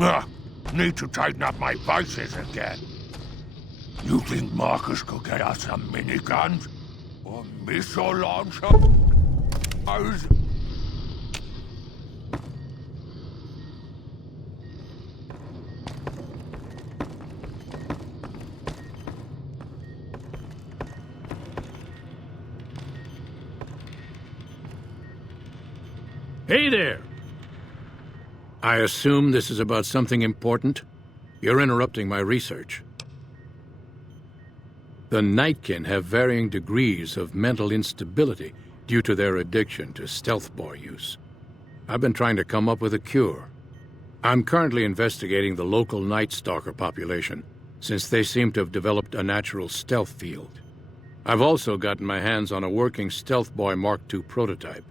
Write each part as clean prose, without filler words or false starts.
Ah, need to tighten up my vices again. You think Marcus could get us some miniguns? Or missile launcher? Hey there! I assume this is about something important? You're interrupting my research. The nightkin have varying degrees of mental instability due to their addiction to stealth boy use. I've been trying to come up with a cure. I'm currently investigating the local Night Stalker population, since they seem to have developed a natural stealth field. I've also gotten my hands on a working Stealth Boy Mark II prototype,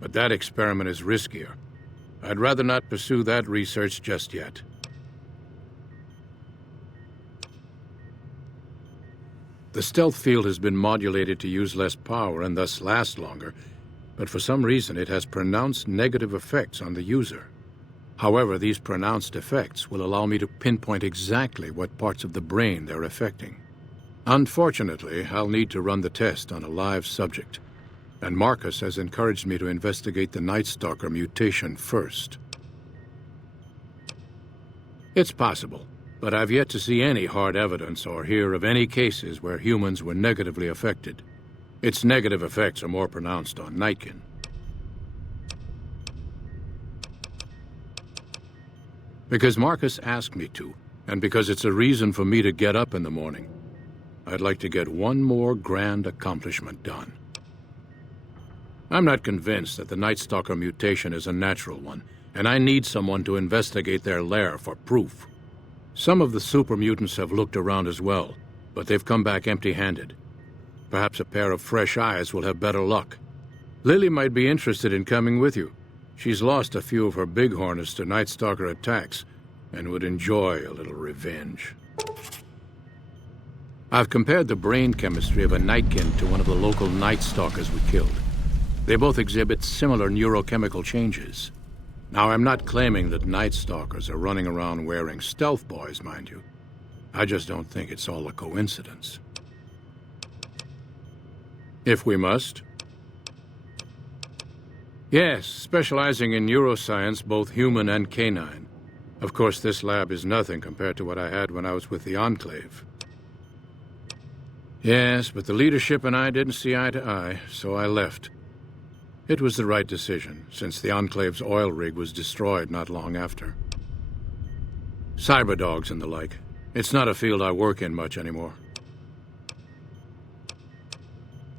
but that experiment is riskier. I'd rather not pursue that research just yet. The stealth field has been modulated to use less power and thus last longer, but for some reason it has pronounced negative effects on the user. However, these pronounced effects will allow me to pinpoint exactly what parts of the brain they're affecting. Unfortunately, I'll need to run the test on a live subject, and Marcus has encouraged me to investigate the Night Stalker mutation first. It's possible, but I've yet to see any hard evidence or hear of any cases where humans were negatively affected. Its negative effects are more pronounced on nightkin. Because Marcus asked me to, and because it's a reason for me to get up in the morning, I'd like to get one more grand accomplishment done. I'm not convinced that the Night Stalker mutation is a natural one, and I need someone to investigate their lair for proof. Some of the super mutants have looked around as well, but they've come back empty-handed. Perhaps a pair of fresh eyes will have better luck. Lily might be interested in coming with you. She's lost a few of her bighorners to Night Stalker attacks and would enjoy a little revenge. I've compared the brain chemistry of a nightkin to one of the local Night Stalkers we killed. They both exhibit similar neurochemical changes. Now, I'm not claiming that Night Stalkers are running around wearing stealth boys, mind you. I just don't think it's all a coincidence. If we must. Yes, specializing in neuroscience, both human and canine. Of course, this lab is nothing compared to what I had when I was with the Enclave. Yes, but the leadership and I didn't see eye to eye, so I left. It was the right decision, since the Enclave's oil rig was destroyed not long after. Cyberdogs and the like. It's not a field I work in much anymore.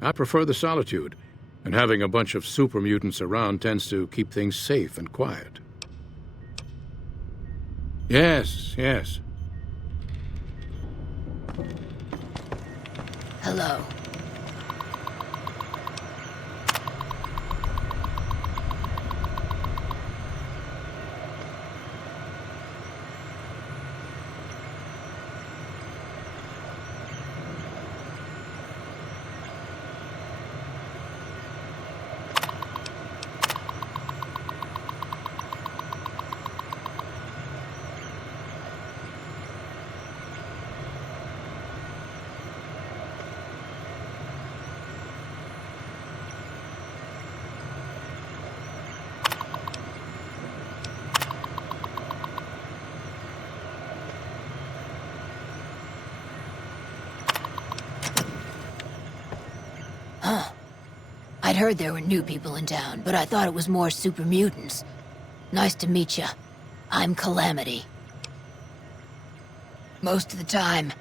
I prefer the solitude, and having a bunch of super mutants around tends to keep things safe and quiet. Yes, yes. Hello. I'd heard there were new people in town, but I thought it was more super mutants. Nice to meet ya. I'm Calamity. Most of the time,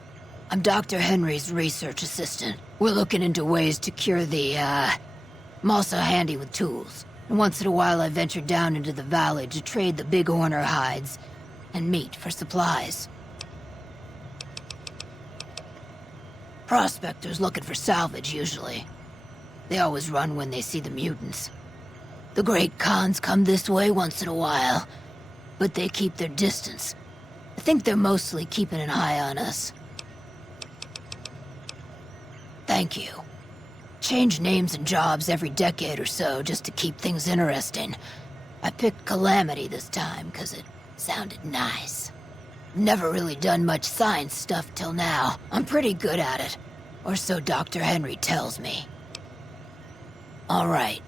I'm Dr. Henry's research assistant. We're looking into ways to cure the, I'm also handy with tools. And once in a while I venture down into the valley to trade the bighorner hides and meat for supplies. Prospectors looking for salvage, usually. They always run when they see the mutants. The Great Khans come this way once in a while, but they keep their distance. I think they're mostly keeping an eye on us. Thank you. Change names and jobs every decade or so just to keep things interesting. I picked Calamity this time because it Sounded nice. Never really done much science stuff till now. I'm pretty good at it. Or so Dr. Henry tells me. All right.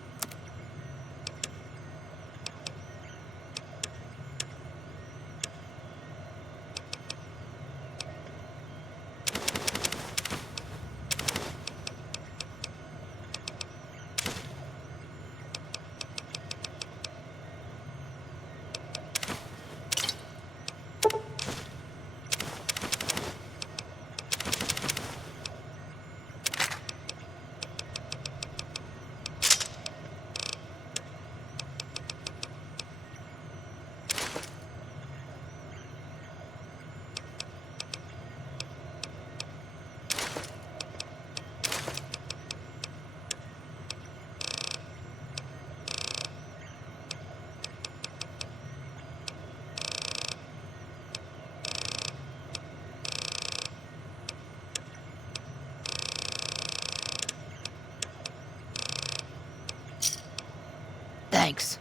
Thanks.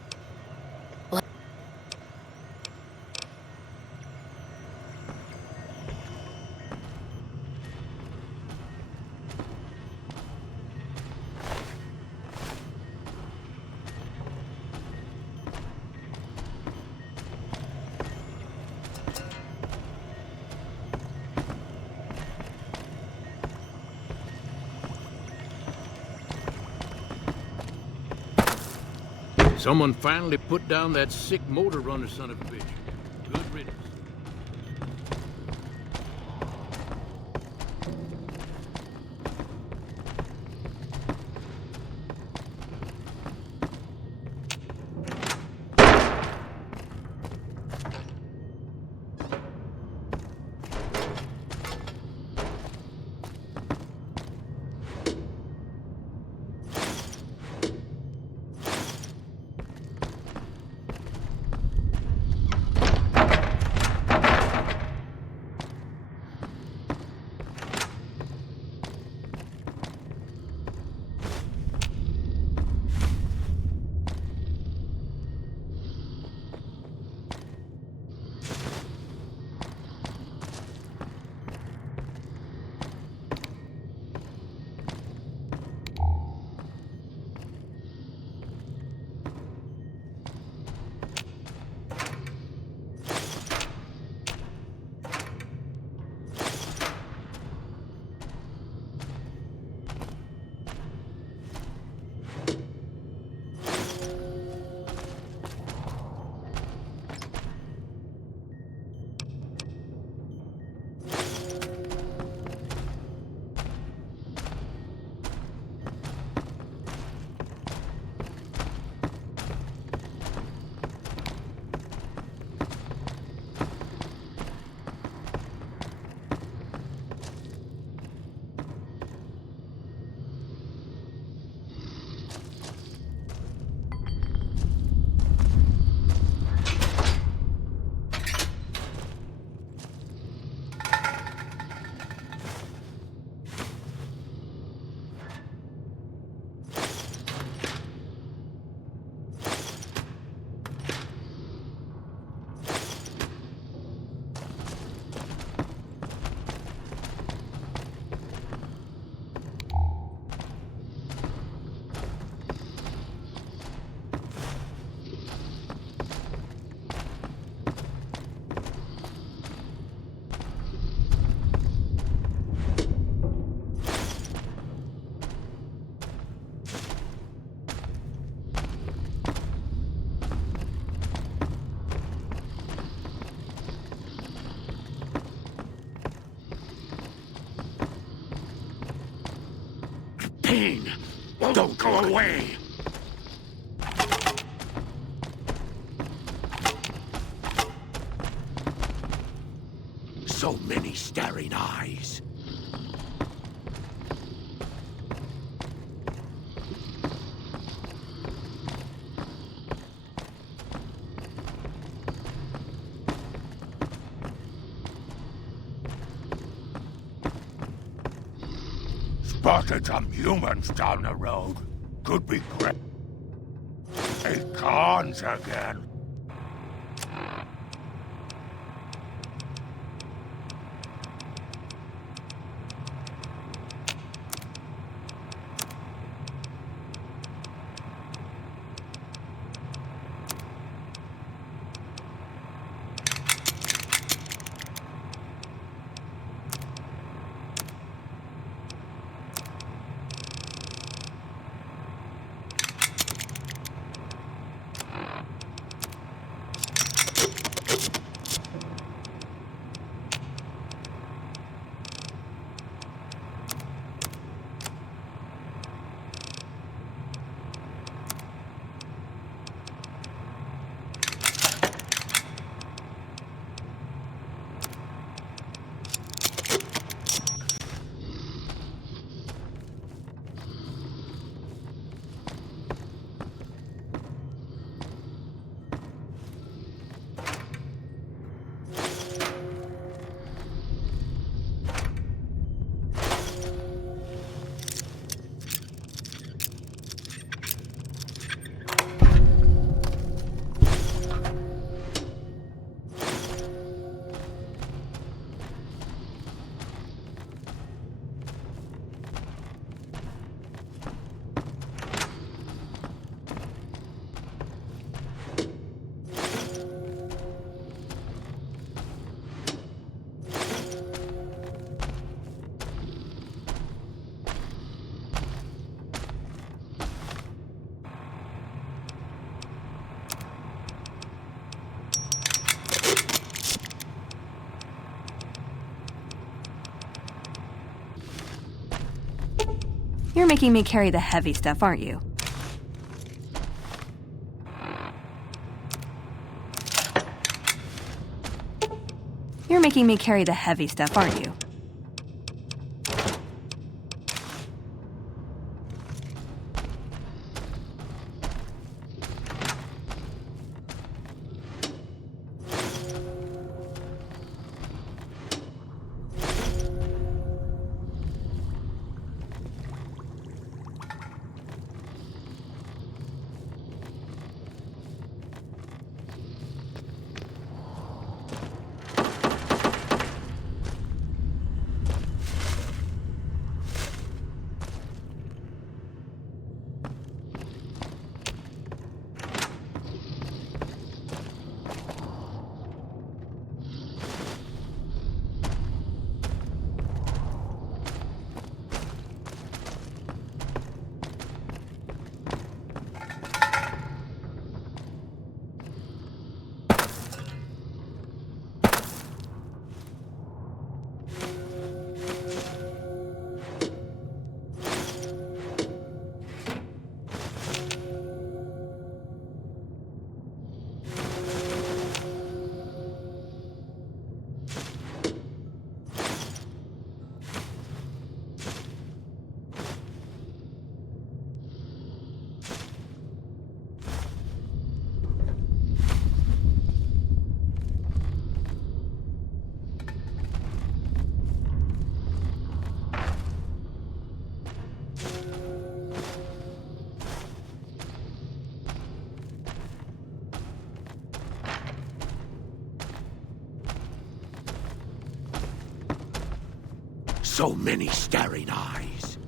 Someone finally put down that sick motor runner son of a bitch. Good riddance. Pain! Don't go away! So many staring eyes. Spotted some humans down the road. Could be great. Hey, cons again. You're making me carry the heavy stuff, aren't you? You're making me carry the heavy stuff, aren't you? So many staring eyes.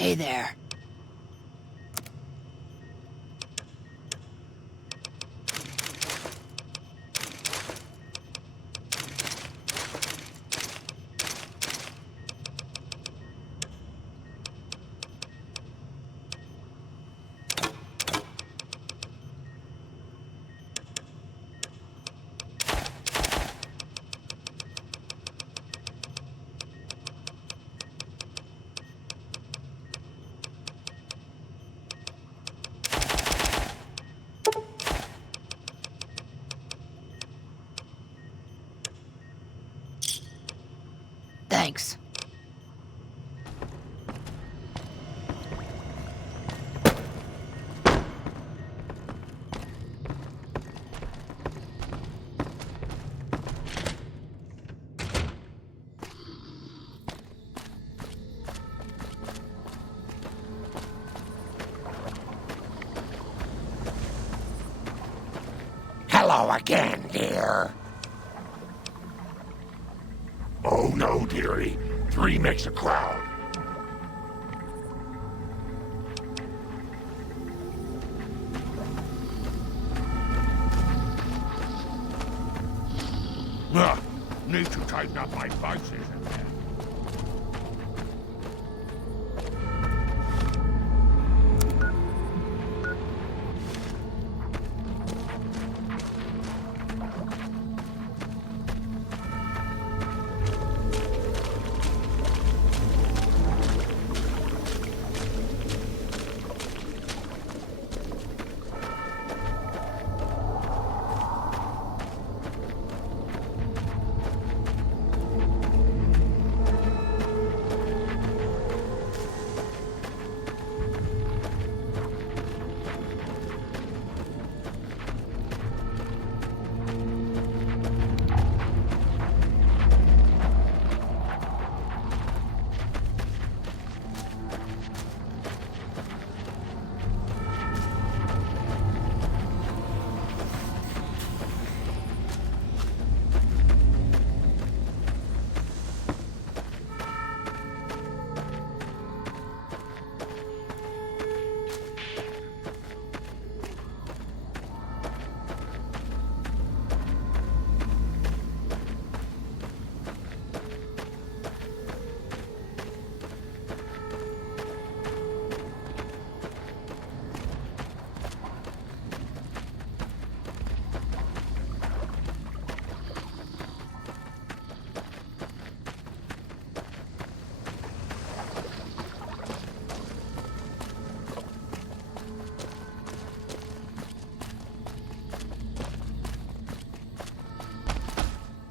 Hey there. Thanks. Hello again, dear. Oh no, dearie. 3 makes a crowd. Need to tighten up my vices again.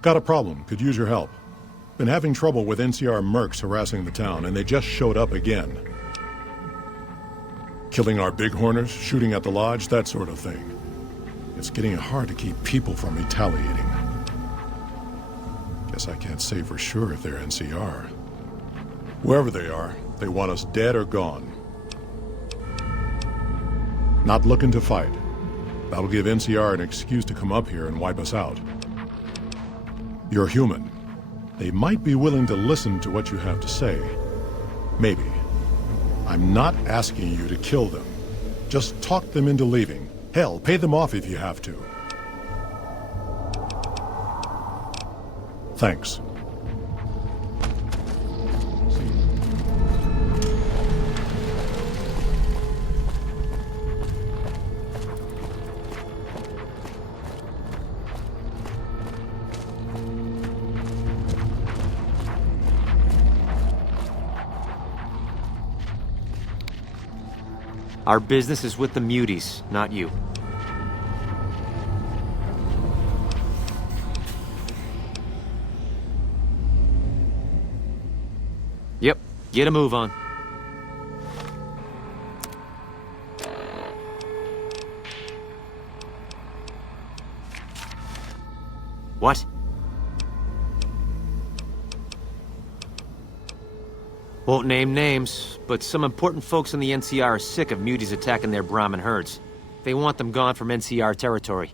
Got a problem. Could use your help. Been having trouble with NCR mercs harassing the town, and they just showed up again. Killing our bighorners, shooting at the lodge, that sort of thing. It's getting hard to keep people from retaliating. Guess I can't say for sure if they're NCR. Whoever they are, they want us dead or gone. Not looking to fight. That'll give NCR an excuse to come up here and wipe us out. You're human. They might be willing to listen to what you have to say. Maybe. I'm not asking you to kill them. Just talk them into leaving. Hell, pay them off if you have to. Thanks. Our business is with the muties, not you. Yep, get a move on. What? Won't name names, but some important folks in the NCR are sick of muties attacking their Brahmin herds. They want them gone from NCR territory.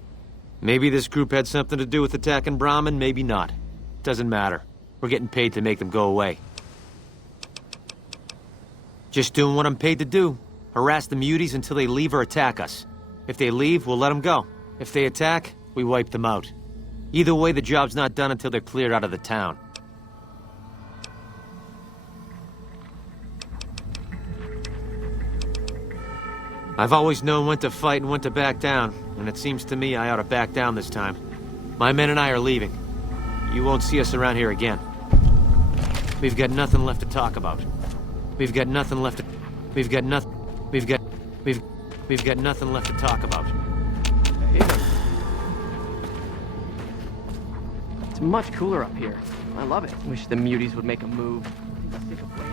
Maybe this group had something to do with attacking Brahmin, maybe not. Doesn't matter. We're getting paid to make them go away. Just doing what I'm paid to do. Harass the muties until they leave or attack us. If they leave, we'll let them go. If they attack, we wipe them out. Either way, the job's not done until they're cleared out of the town. I've always known when to fight and when to back down, and it seems to me I ought to back down this time. My men and I are leaving. You won't see us around here again. We've got nothing left to talk about. We've got nothing left to... We've got nothing left to talk about. It's much cooler up here. I love it. Wish the muties would make a move. I'm sick of waiting.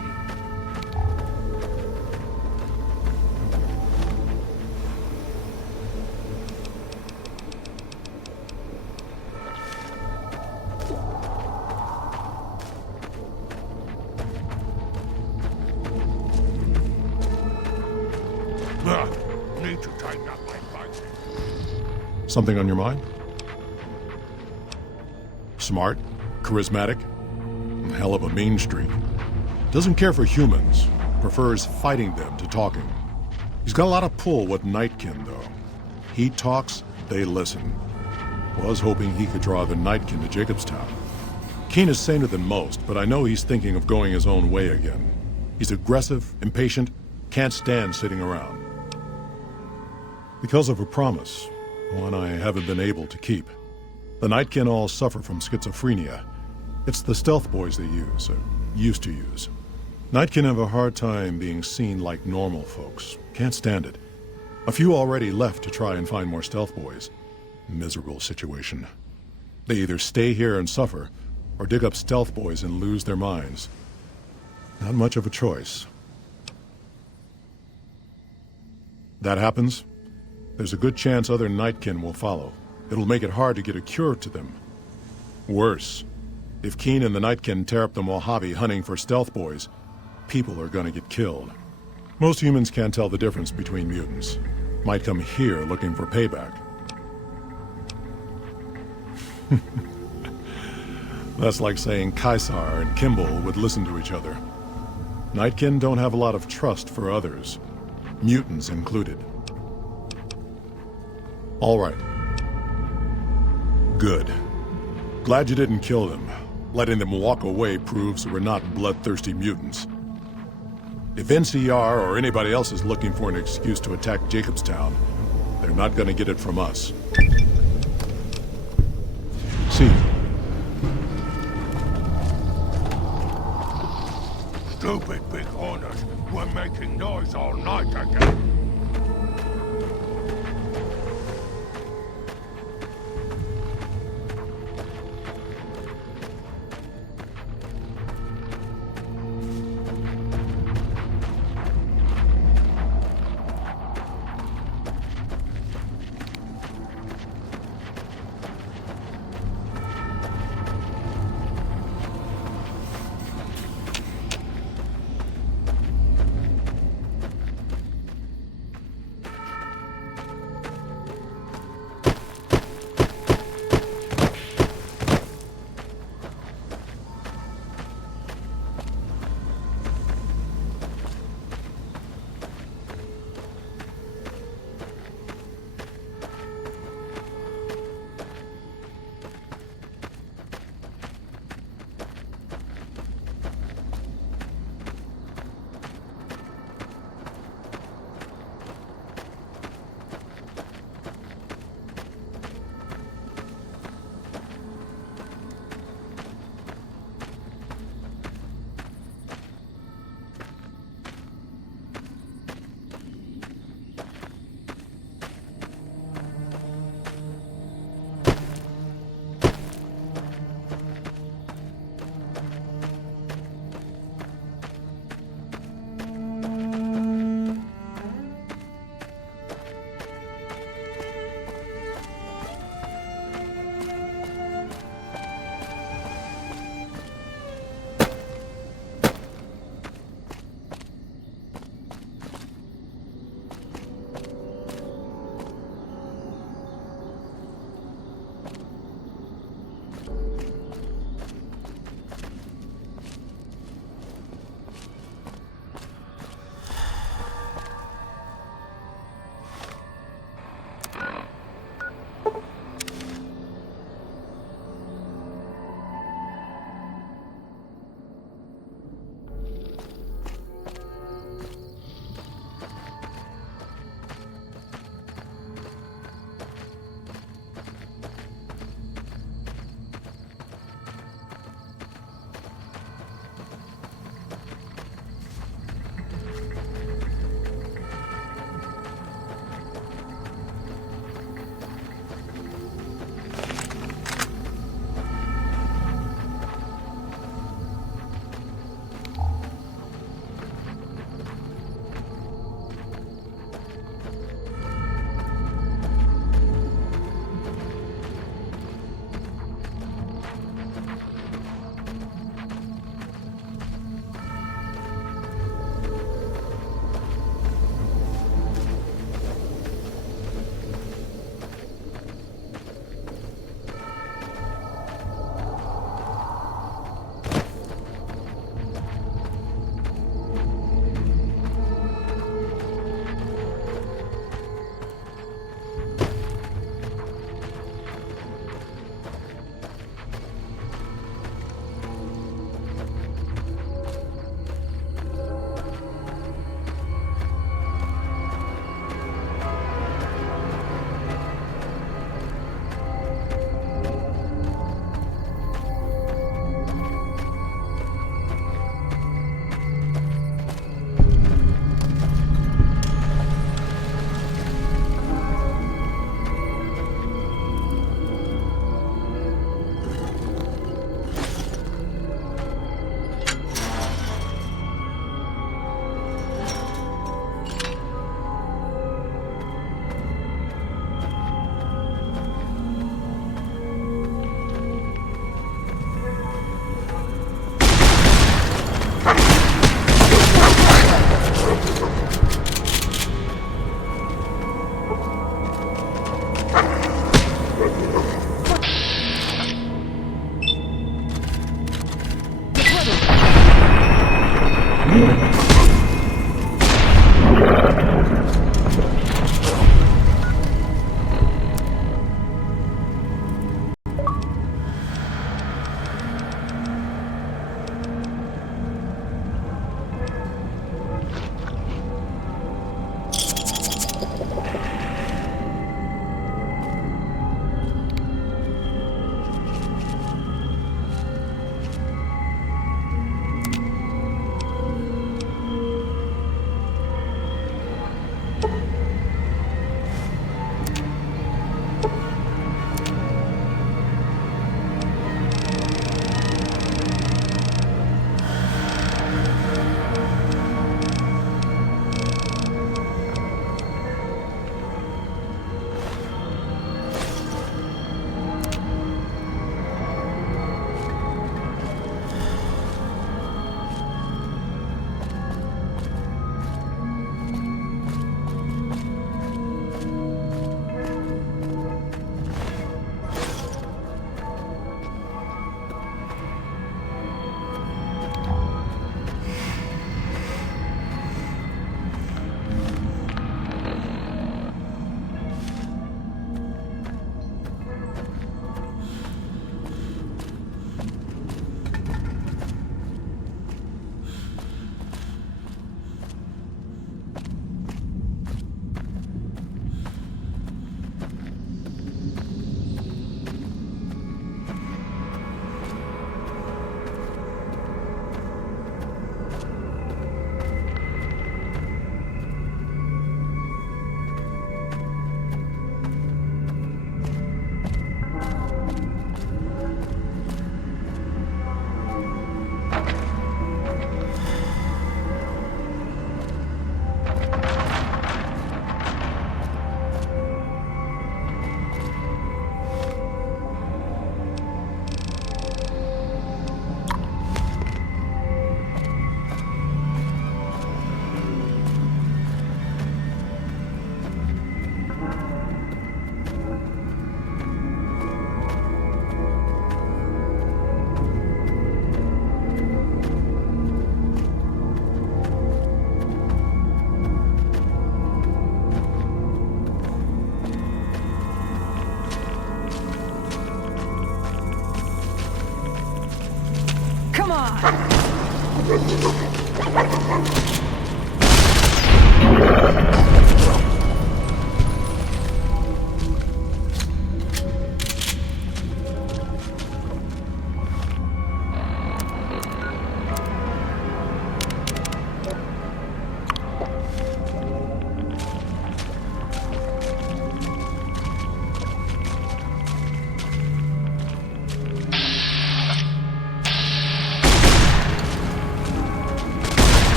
Need to tighten up my vices. Something on your mind? Smart, charismatic, and hell of a mean streak. Doesn't care for humans, prefers fighting them to talking. He's got a lot of pull with Nightkin, though. He talks, they listen. Was hoping he could draw the Nightkin to Jacobstown. Keen is saner than most, but I know he's thinking of going his own way again. He's aggressive, impatient, can't stand sitting around. Because of a promise, one I haven't been able to keep. The Nightkin all suffer from schizophrenia. It's the stealth boys they use, or used to use. Nightkin have a hard time being seen like normal folks. Can't stand it. A few already left to try and find more stealth boys. Miserable situation. They either stay here and suffer, or dig up stealth boys and lose their minds. Not much of a choice. That happens, there's a good chance other Nightkin will follow. It'll make it hard to get a cure to them. Worse, if Keen and the Nightkin tear up the Mojave hunting for stealth boys, people are gonna get killed. Most humans can't tell the difference between mutants. Might come here looking for payback. That's like saying Caesar and Kimball would listen to each other. Nightkin don't have a lot of trust for others, mutants included. All right. Good. Glad you didn't kill them. Letting them walk away proves we're not bloodthirsty mutants. If NCR or anybody else is looking for an excuse to attack Jacobstown, they're not gonna get it from us. See you. Stupid big hornets. We're making noise all night again.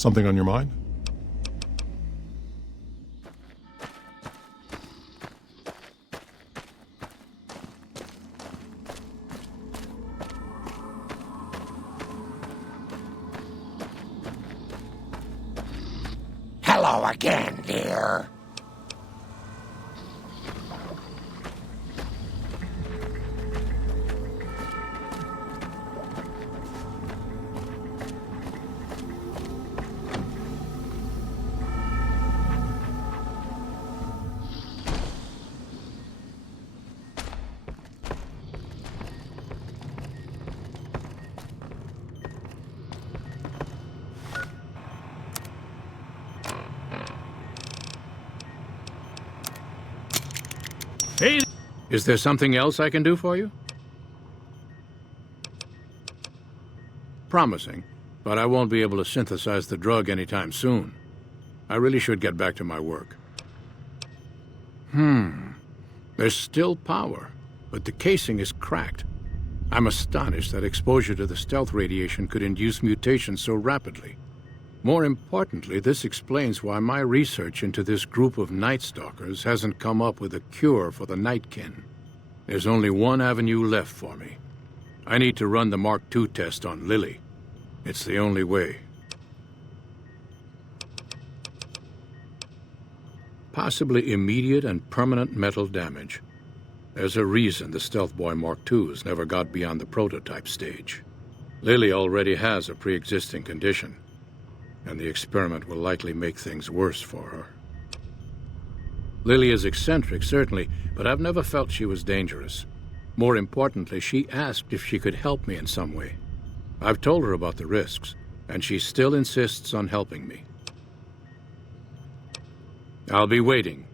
Something on your mind? Hello again, dear. Is there something else I can do for you? Promising, but I won't be able to synthesize the drug anytime soon. I really should get back to my work. There's still power, but the casing is cracked. I'm astonished that exposure to the stealth radiation could induce mutations so rapidly. More importantly, this explains why my research into this group of nightstalkers hasn't come up with a cure for the nightkin. There's only one avenue left for me. I need to run the Mark II test on Lily. It's the only way. Possibly immediate and permanent metal damage. There's a reason the Stealth Boy Mark IIs never got beyond the prototype stage. Lily already has a pre-existing condition, and the experiment will likely make things worse for her. Lily is eccentric, certainly, but I've never felt she was dangerous. More importantly, she asked if she could help me in some way. I've told her about the risks, and she still insists on helping me. I'll be waiting.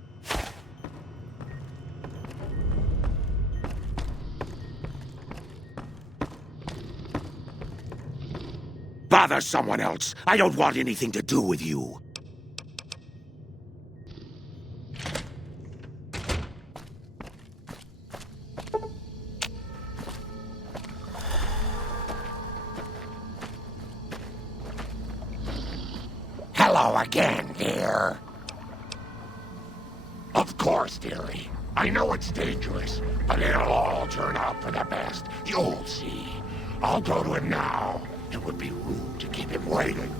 Bother someone else. I don't want anything to do with you. Hello again, dear. Of course, dearie. I know it's dangerous, but it'll all turn out for the best. You'll see. I'll go to him now. It would be rude to keep him waiting.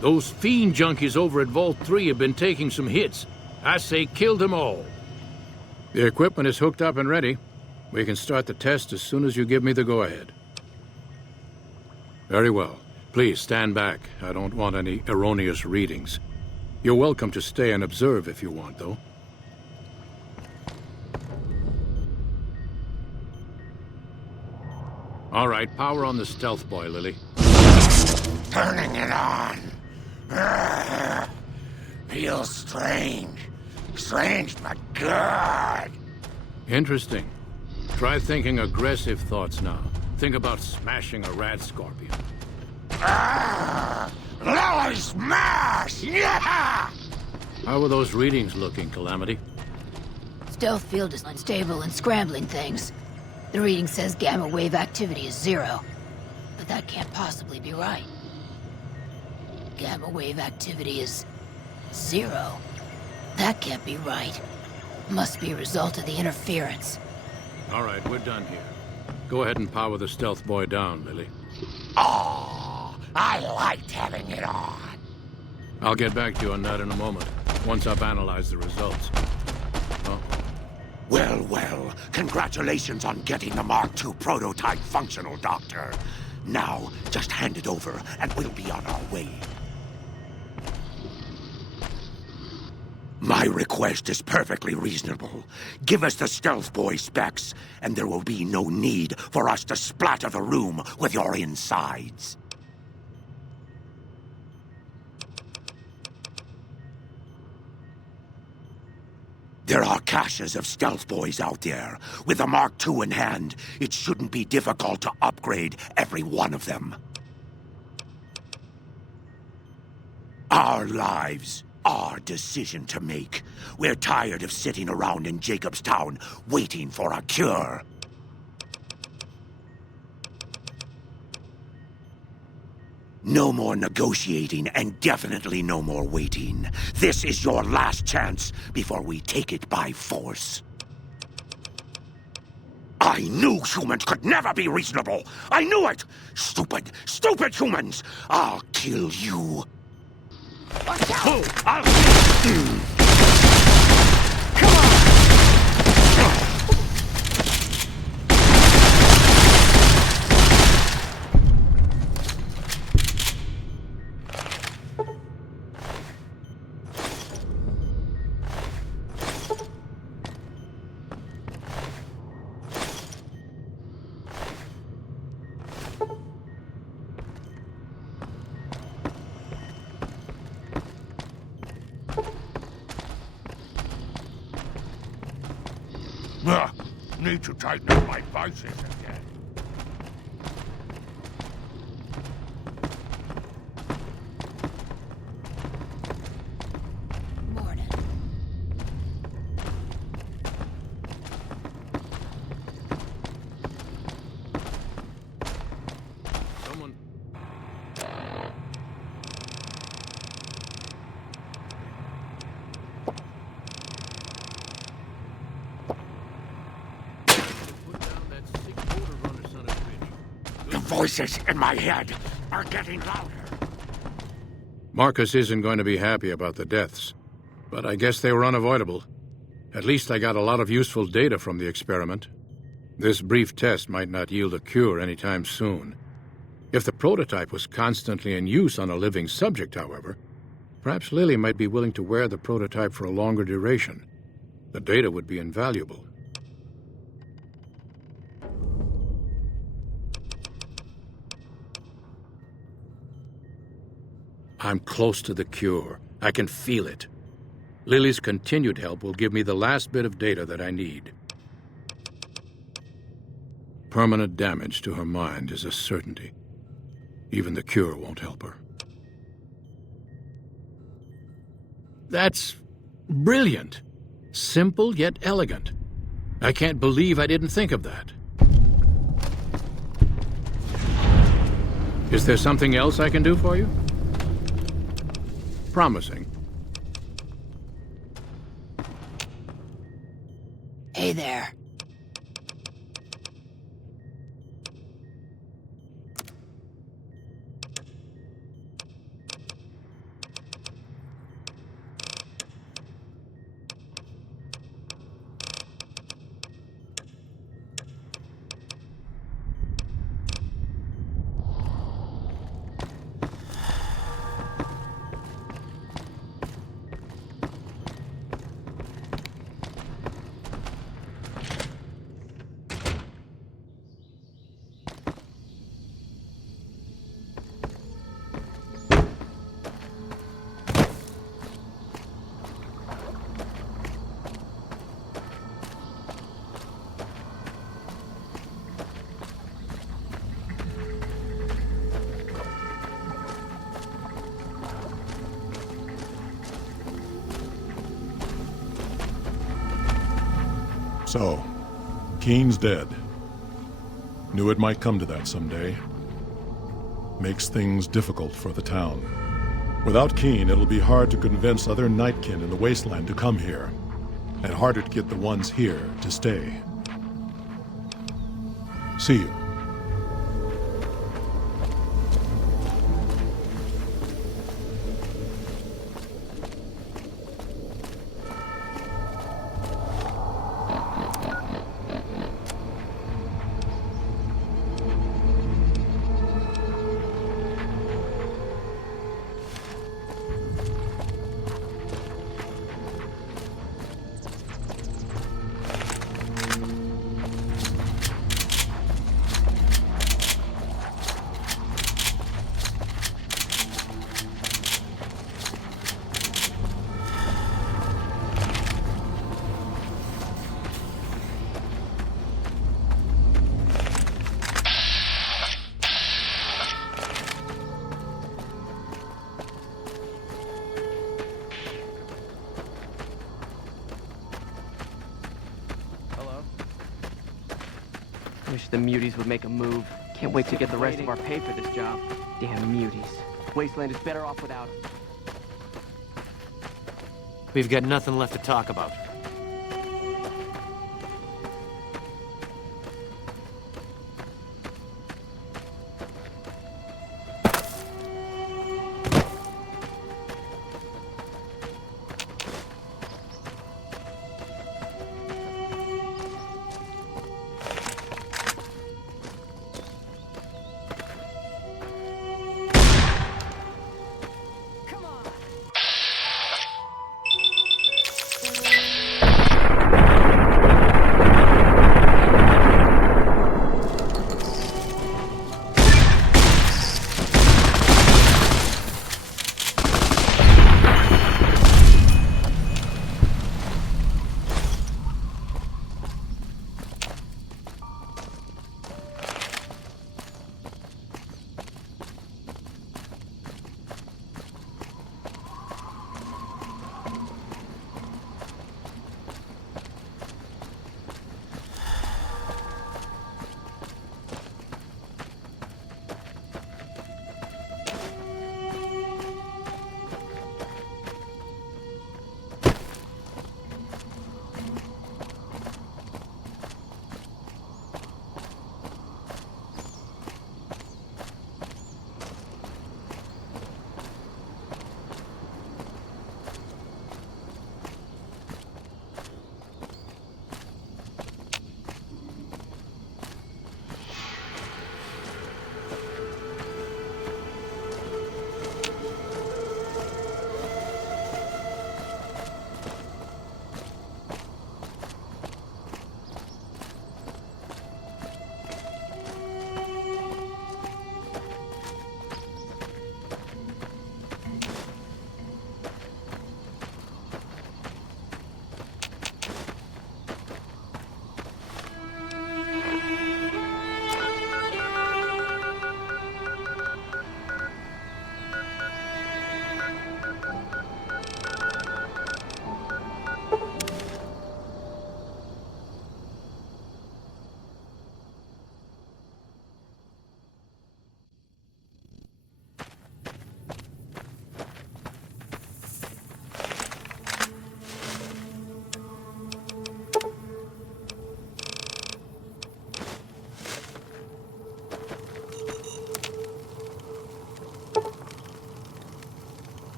Those fiend junkies over at Vault 3 have been taking some hits. I say kill them all. The equipment is hooked up and ready. We can start the test as soon as you give me the go-ahead. Very well. Please stand back. I don't want any erroneous readings. You're welcome to stay and observe if you want, though. All right, power on the Stealth Boy, Lily. Turning it on. Feels strange. Strange, but good. Interesting. Try thinking aggressive thoughts now. Think about smashing a rat scorpion. Lily smash! Yeah! How are those readings looking, Calamity? Stealth field is unstable and scrambling things. The reading says gamma wave activity is 0. But that can't possibly be right. Gamma wave activity is 0. That can't be right. Must be a result of the interference. All right, we're done here. Go ahead and power the Stealth Boy down, Lily. Oh, I liked having it on. I'll get back to you on that in a moment, once I've analyzed the results. Well, well, congratulations on getting the Mark II prototype functional, Doctor. Now, just hand it over, and we'll be on our way. My request is perfectly reasonable. Give us the Stealth Boy specs, and there will be no need for us to splatter the room with your insides. There are caches of Stealth Boys out there. With the Mark II in hand, it shouldn't be difficult to upgrade every one of them. Our lives, our decision to make. We're tired of sitting around in Jacobstown waiting for a cure. No more negotiating, and definitely no more waiting. This is your last chance before we take it by force. I knew humans could never be reasonable! I knew it! Stupid, stupid humans! I'll kill you! Watch out! I'll... need to tighten up my vices again. Morning. Someone... Put down that sick border runner son of a bitch. The voices in my head are getting louder. Marcus isn't going to be happy about the deaths, but I guess they were unavoidable. At least I got a lot of useful data from the experiment. This brief test might not yield a cure anytime soon. If the prototype was constantly in use on a living subject, however, perhaps Lily might be willing to wear the prototype for a longer duration. The data would be invaluable. I'm close to the cure. I can feel it. Lily's continued help will give me the last bit of data that I need. Permanent damage to her mind is a certainty. Even the cure won't help her. That's brilliant. Simple yet elegant. I can't believe I didn't think of that. Is there something else I can do for you? Promising. Hey there. So, Keen's dead. Knew it might come to that someday. Makes things difficult for the town. Without Keen, it'll be hard to convince other nightkin in the wasteland to come here, and harder to get the ones here to stay. See you. Wish the muties would make a move. Can't wait to get the rest of our pay for this job. Damn muties. Wasteland is better off without them. We've got nothing left to talk about.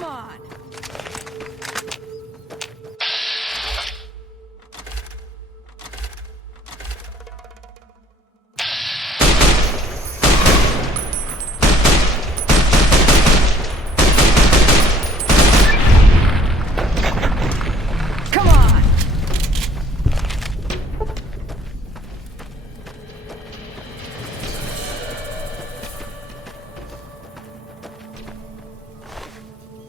Come on!